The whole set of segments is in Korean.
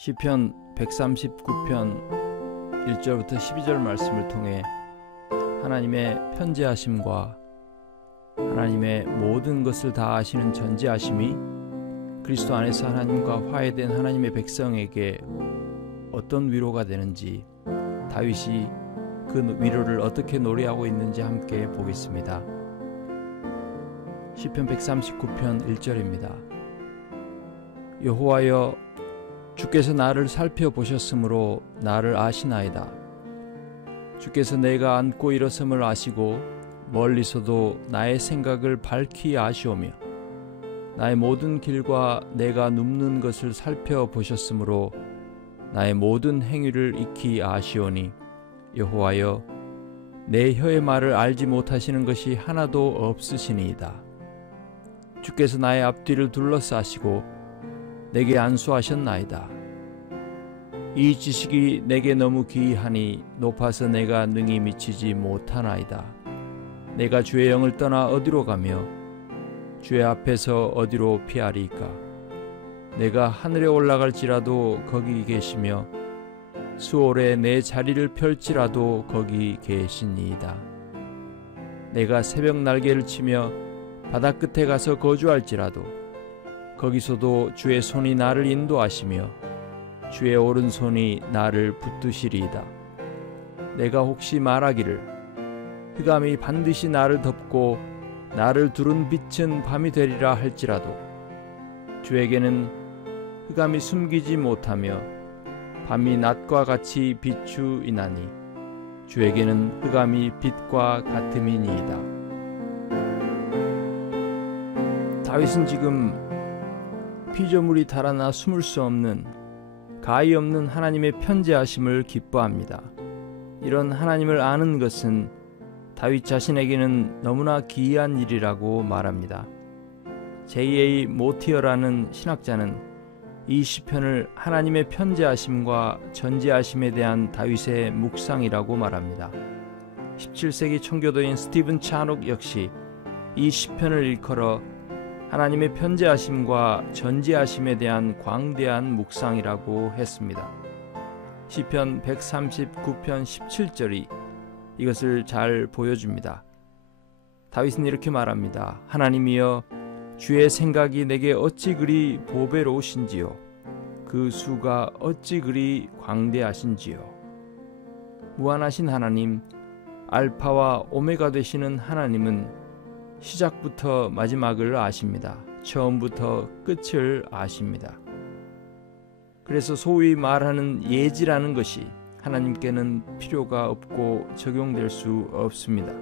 시편 139편 1절부터 12절 말씀을 통해 하나님의 편재하심과 하나님의 모든 것을 다 아시는 전지하심이 그리스도 안에서 하나님과 화해된 하나님의 백성에게 어떤 위로가 되는지, 다윗이 그 위로를 어떻게 노래하고 있는지 함께 보겠습니다. 시편 139편 1절입니다. 여호와여, 주께서 나를 살펴보셨으므로 나를 아시나이다. 주께서 내가 앉고 일어섬을 아시고 멀리서도 나의 생각을 밝히 아시오며 나의 모든 길과 내가 눕는 것을 살펴보셨으므로 나의 모든 행위를 익히 아시오니, 여호와여, 내 혀의 말을 알지 못하시는 것이 하나도 없으시니이다. 주께서 나의 앞뒤를 둘러싸시고 내게 안수하셨나이다. 이 지식이 내게 너무 기이하니 높아서 내가 능히 미치지 못하나이다. 내가 주의 영을 떠나 어디로 가며 주의 앞에서 어디로 피하리이까? 내가 하늘에 올라갈지라도 거기 계시며 수월에 내 자리를 펼지라도 거기 계시니이다. 내가 새벽 날개를 치며 바다 끝에 가서 거주할지라도 거기서도 주의 손이 나를 인도하시며 주의 오른손이 나를 붙드시리이다. 내가 혹시 말하기를 흑암이 반드시 나를 덮고 나를 두른 빛은 밤이 되리라 할지라도 주에게는 흑암이 숨기지 못하며 밤이 낮과 같이 비추이나니 주에게는 흑암이 빛과 같음이니이다. 다윗은 지금 피조물이 달아나 숨을 수 없는, 가히 없는 하나님의 편재하심을 기뻐합니다. 이런 하나님을 아는 것은 다윗 자신에게는 너무나 기이한 일이라고 말합니다. J.A. 모티어라는 신학자는 이 시편을 하나님의 편재하심과 전지하심에 대한 다윗의 묵상이라고 말합니다. 17세기 청교도인 스티븐 차녹 역시 이 시편을 일컬어 하나님의 편재하심과 전지하심에 대한 광대한 묵상이라고 했습니다. 시편 139편 17절이 이것을 잘 보여줍니다. 다윗은 이렇게 말합니다. 하나님이여, 주의 생각이 내게 어찌 그리 보배로우신지요, 그 수가 어찌 그리 광대하신지요. 무한하신 하나님, 알파와 오메가 되시는 하나님은 시작부터 마지막을 아십니다. 처음부터 끝을 아십니다. 그래서 소위 말하는 예지라는 것이 하나님께는 필요가 없고 적용될 수 없습니다.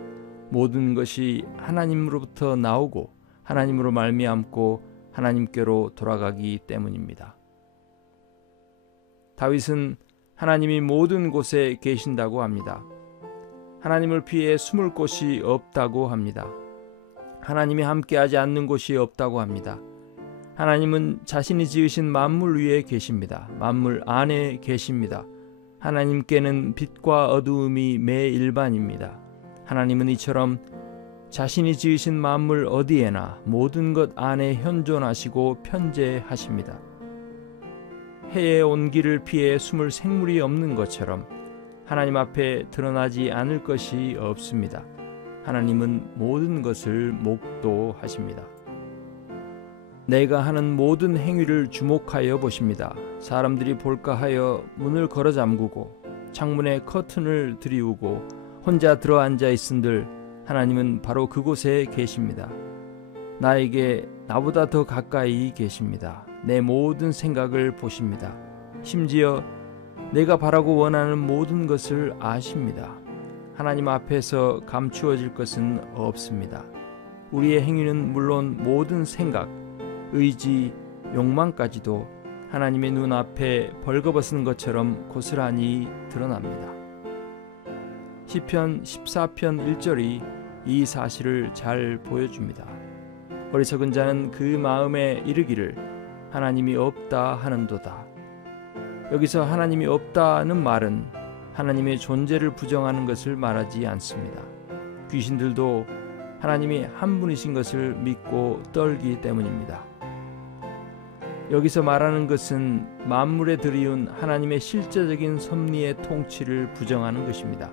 모든 것이 하나님으로부터 나오고 하나님으로 말미암고 하나님께로 돌아가기 때문입니다. 다윗은 하나님이 모든 곳에 계신다고 합니다. 하나님을 피해 숨을 곳이 없다고 합니다. 하나님이 함께하지 않는 곳이 없다고 합니다. 하나님은 자신이 지으신 만물 위에 계십니다. 만물 안에 계십니다. 하나님께는 빛과 어두움이 매일반입니다. 하나님은 이처럼 자신이 지으신 만물 어디에나 모든 것 안에 현존하시고 편재하십니다. 해의 온기를 피해 숨을 생물이 없는 것처럼 하나님 앞에 드러나지 않을 것이 없습니다. 하나님은 모든 것을 목도하십니다. 내가 하는 모든 행위를 주목하여 보십니다. 사람들이 볼까 하여 문을 걸어 잠그고 창문에 커튼을 들이우고 혼자 들어앉아 있은들 하나님은 바로 그곳에 계십니다. 나에게 나보다 더 가까이 계십니다. 내 모든 생각을 보십니다. 심지어 내가 바라고 원하는 모든 것을 아십니다. 하나님 앞에서 감추어질 것은 없습니다. 우리의 행위는 물론 모든 생각, 의지, 욕망까지도 하나님의 눈앞에 벌거벗은 것처럼 고스란히 드러납니다. 시편 14편 1절이 이 사실을 잘 보여줍니다. 어리석은 자는 그 마음에 이르기를 하나님이 없다 하는도다. 여기서 하나님이 없다는 말은 하나님의 존재를 부정하는 것을 말하지 않습니다. 귀신들도 하나님이 한 분이신 것을 믿고 떨기 때문입니다. 여기서 말하는 것은 만물에 들이운 하나님의 실제적인 섭리의 통치를 부정하는 것입니다.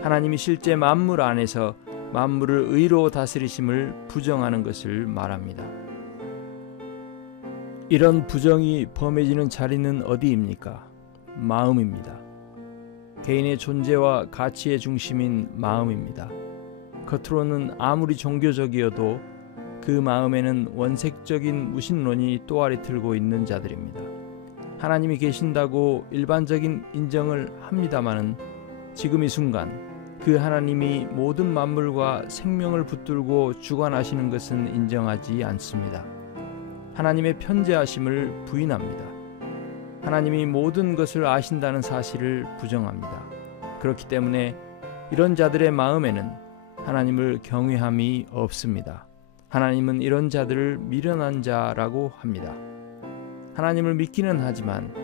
하나님이 실제 만물 안에서 만물을 의로 다스리심을 부정하는 것을 말합니다. 이런 부정이 범해지는 자리는 어디입니까? 마음입니다. 개인의 존재와 가치의 중심인 마음입니다. 겉으로는 아무리 종교적이어도 그 마음에는 원색적인 무신론이 또아리 틀고 있는 자들입니다. 하나님이 계신다고 일반적인 인정을 합니다마는 지금 이 순간 그 하나님이 모든 만물과 생명을 붙들고 주관하시는 것은 인정하지 않습니다. 하나님의 편재하심을 부인합니다. 하나님이 모든 것을 아신다는 사실을 부정합니다. 그렇기 때문에 이런 자들의 마음에는 하나님을 경외함이 없습니다. 하나님은 이런 자들을 미련한 자라고 합니다. 하나님을 믿기는 하지만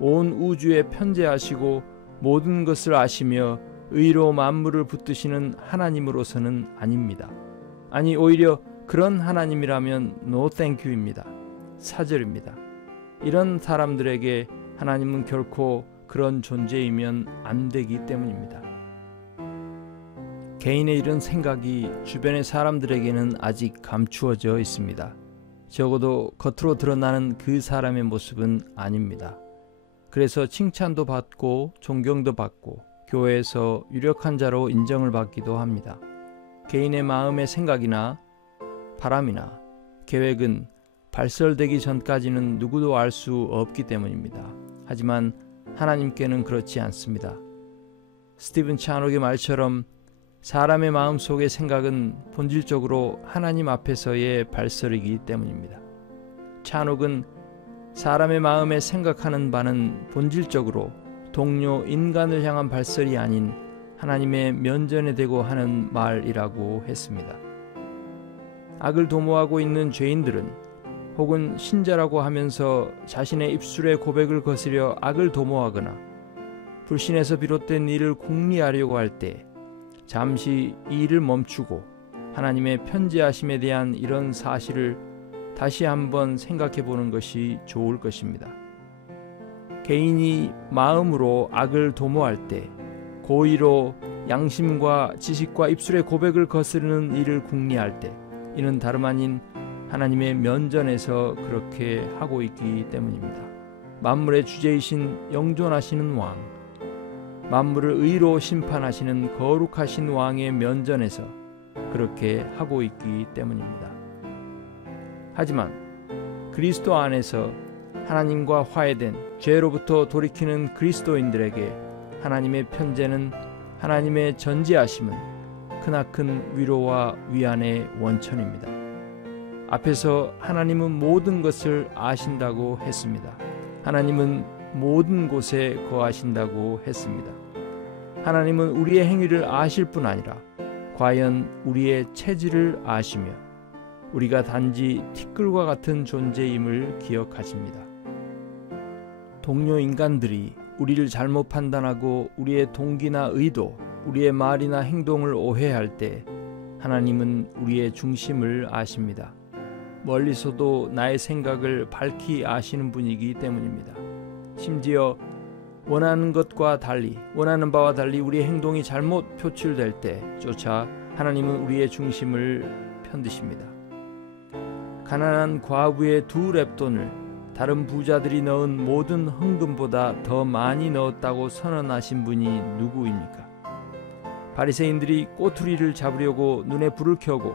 온 우주에 편재하시고 모든 것을 아시며 의로 만물을 붙드시는 하나님으로서는 아닙니다. 아니 오히려 그런 하나님이라면 no thank you입니다. 사절입니다. 이런 사람들에게 하나님은 결코 그런 존재이면 안 되기 때문입니다. 개인의 이런 생각이 주변의 사람들에게는 아직 감추어져 있습니다. 적어도 겉으로 드러나는 그 사람의 모습은 아닙니다. 그래서 칭찬도 받고 존경도 받고 교회에서 유력한 자로 인정을 받기도 합니다. 개인의 마음의 생각이나 바람이나 계획은 발설되기 전까지는 누구도 알 수 없기 때문입니다. 하지만 하나님께는 그렇지 않습니다. 스티븐 차녹의 말처럼 사람의 마음속의 생각은 본질적으로 하나님 앞에서의 발설이기 때문입니다. 차녹은 사람의 마음에 생각하는 바는 본질적으로 동료 인간을 향한 발설이 아닌 하나님의 면전에 대고 하는 말이라고 했습니다. 악을 도모하고 있는 죄인들은 혹은 신자라고 하면서 자신의 입술의 고백을 거스려 악을 도모하거나 불신에서 비롯된 일을 궁리하려고 할 때 잠시 이 일을 멈추고 하나님의 편지하심에 대한 이런 사실을 다시 한번 생각해 보는 것이 좋을 것입니다. 개인이 마음으로 악을 도모할 때 고의로 양심과 지식과 입술의 고백을 거스르는 일을 궁리할 때 이는 다름 아닌 하나님의 면전에서 그렇게 하고 있기 때문입니다. 만물의 주제이신 영존하시는 왕, 만물을 의로 심판하시는 거룩하신 왕의 면전에서 그렇게 하고 있기 때문입니다. 하지만 그리스도 안에서 하나님과 화해된 죄로부터 돌이키는 그리스도인들에게 하나님의 편재는 하나님의 전지하심은 크나큰 위로와 위안의 원천입니다. 앞에서 하나님은 모든 것을 아신다고 했습니다. 하나님은 모든 곳에 거하신다고 했습니다. 하나님은 우리의 행위를 아실 뿐 아니라 과연 우리의 체질을 아시며 우리가 단지 티끌과 같은 존재임을 기억하십니다. 동료 인간들이 우리를 잘못 판단하고 우리의 동기나 의도, 우리의 말이나 행동을 오해할 때 하나님은 우리의 중심을 아십니다. 멀리서도 나의 생각을 밝히 아시는 분이기 때문입니다. 심지어 원하는 것과 달리, 원하는 바와 달리 우리의 행동이 잘못 표출될 때조차 하나님은 우리의 중심을 편드십니다. 가난한 과부의 2렙돈을 다른 부자들이 넣은 모든 헌금보다 더 많이 넣었다고 선언하신 분이 누구입니까? 바리새인들이 꼬투리를 잡으려고 눈에 불을 켜고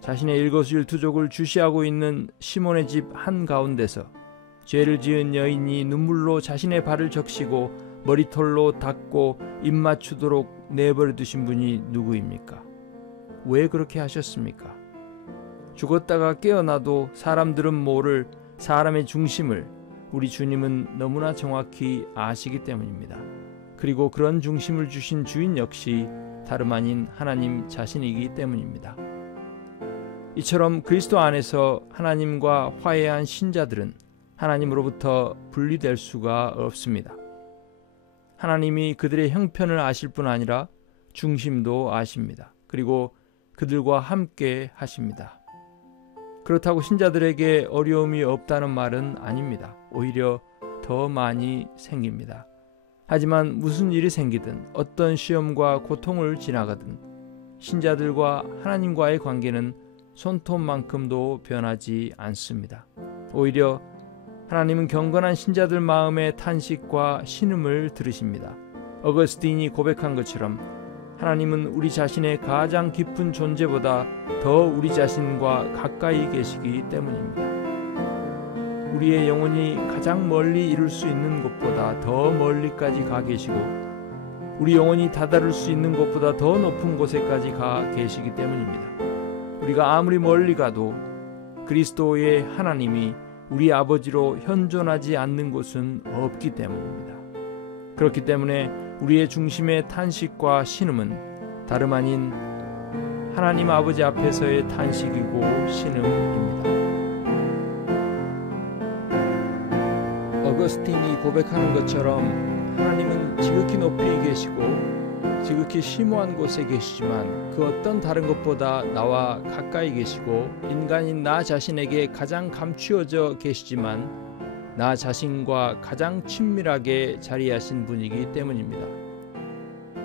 자신의 일거수일투족을 주시하고 있는 시몬의 집 한가운데서 죄를 지은 여인이 눈물로 자신의 발을 적시고 머리털로 닦고 입 맞추도록 내버려 두신 분이 누구입니까? 왜 그렇게 하셨습니까? 죽었다가 깨어나도 사람들은 모를 사람의 중심을 우리 주님은 너무나 정확히 아시기 때문입니다. 그리고 그런 중심을 주신 주인 역시 다름 아닌 하나님 자신이기 때문입니다. 이처럼 그리스도 안에서 하나님과 화해한 신자들은 하나님으로부터 분리될 수가 없습니다. 하나님이 그들의 형편을 아실 뿐 아니라 중심도 아십니다. 그리고 그들과 함께 하십니다. 그렇다고 신자들에게 어려움이 없다는 말은 아닙니다. 오히려 더 많이 생깁니다. 하지만 무슨 일이 생기든 어떤 시험과 고통을 지나가든 신자들과 하나님과의 관계는 손톱만큼도 변하지 않습니다. 오히려 하나님은 경건한 신자들 마음의 탄식과 신음을 들으십니다. 어거스틴이 고백한 것처럼 하나님은 우리 자신의 가장 깊은 존재보다 더 우리 자신과 가까이 계시기 때문입니다. 우리의 영혼이 가장 멀리 이룰 수 있는 곳보다 더 멀리까지 가 계시고 우리 영혼이 다다를 수 있는 곳보다 더 높은 곳에까지 가 계시기 때문입니다. 우리가 아무리 멀리 가도 그리스도의 하나님이 우리 아버지로 현존하지 않는 곳은 없기 때문입니다. 그렇기 때문에 우리의 중심의 탄식과 신음은 다름 아닌 하나님 아버지 앞에서의 탄식이고 신음입니다. 어거스틴이 고백하는 것처럼 하나님은 지극히 높이 계시고 지극히 심오한 곳에 계시지만 그 어떤 다른 것보다 나와 가까이 계시고 인간인 나 자신에게 가장 감추어져 계시지만 나 자신과 가장 친밀하게 자리하신 분이기 때문입니다.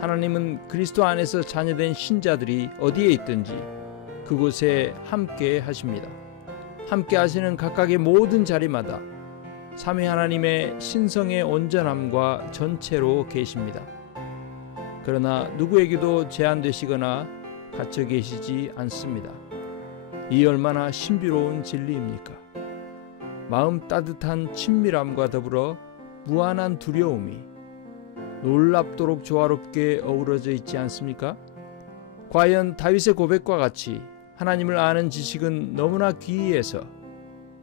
하나님은 그리스도 안에서 자녀된 신자들이 어디에 있든지 그곳에 함께 하십니다. 함께 하시는 각각의 모든 자리마다 삼위 하나님의 신성의 온전함과 전체로 계십니다. 그러나 누구에게도 제한되시거나 갇혀 계시지 않습니다. 이 얼마나 신비로운 진리입니까? 마음 따뜻한 친밀함과 더불어 무한한 두려움이 놀랍도록 조화롭게 어우러져 있지 않습니까? 과연 다윗의 고백과 같이 하나님을 아는 지식은 너무나 기이해서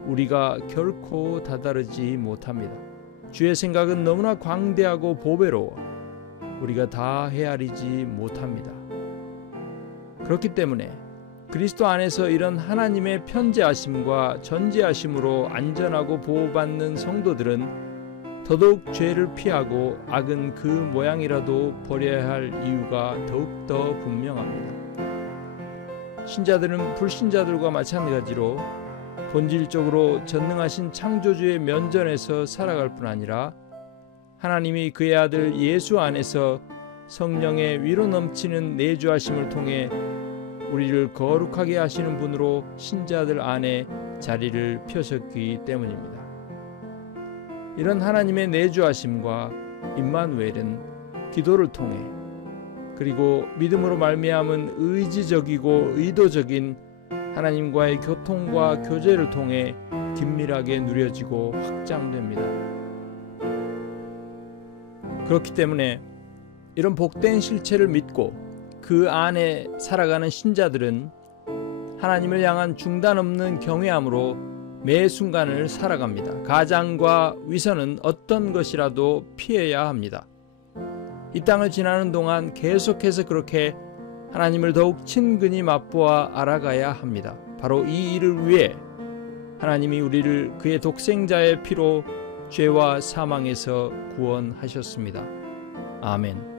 우리가 결코 다다르지 못합니다. 주의 생각은 너무나 광대하고 보배로워 우리가 다 헤아리지 못합니다. 그렇기 때문에 그리스도 안에서 이런 하나님의 편재하심과 전재하심으로 안전하고 보호받는 성도들은 더더욱 죄를 피하고 악은 그 모양이라도 버려야 할 이유가 더욱더 분명합니다. 신자들은 불신자들과 마찬가지로 본질적으로 전능하신 창조주의 면전에서 살아갈 뿐 아니라 하나님이 그의 아들 예수 안에서 성령의 위로 넘치는 내주하심을 통해 우리를 거룩하게 하시는 분으로 신자들 안에 자리를 펴셨기 때문입니다. 이런 하나님의 내주하심과 임마누엘은 기도를 통해 그리고 믿음으로 말미암은 의지적이고 의도적인 하나님과의 교통과 교제를 통해 긴밀하게 누려지고 확장됩니다. 그렇기 때문에 이런 복된 실체를 믿고 그 안에 살아가는 신자들은 하나님을 향한 중단 없는 경외함으로 매 순간을 살아갑니다. 가장과 위선은 어떤 것이라도 피해야 합니다. 이 땅을 지나는 동안 계속해서 그렇게 하나님을 더욱 친근히 맛보아 알아가야 합니다. 바로 이 일을 위해 하나님이 우리를 그의 독생자의 피로 죄와 사망에서 구원하셨습니다. 아멘.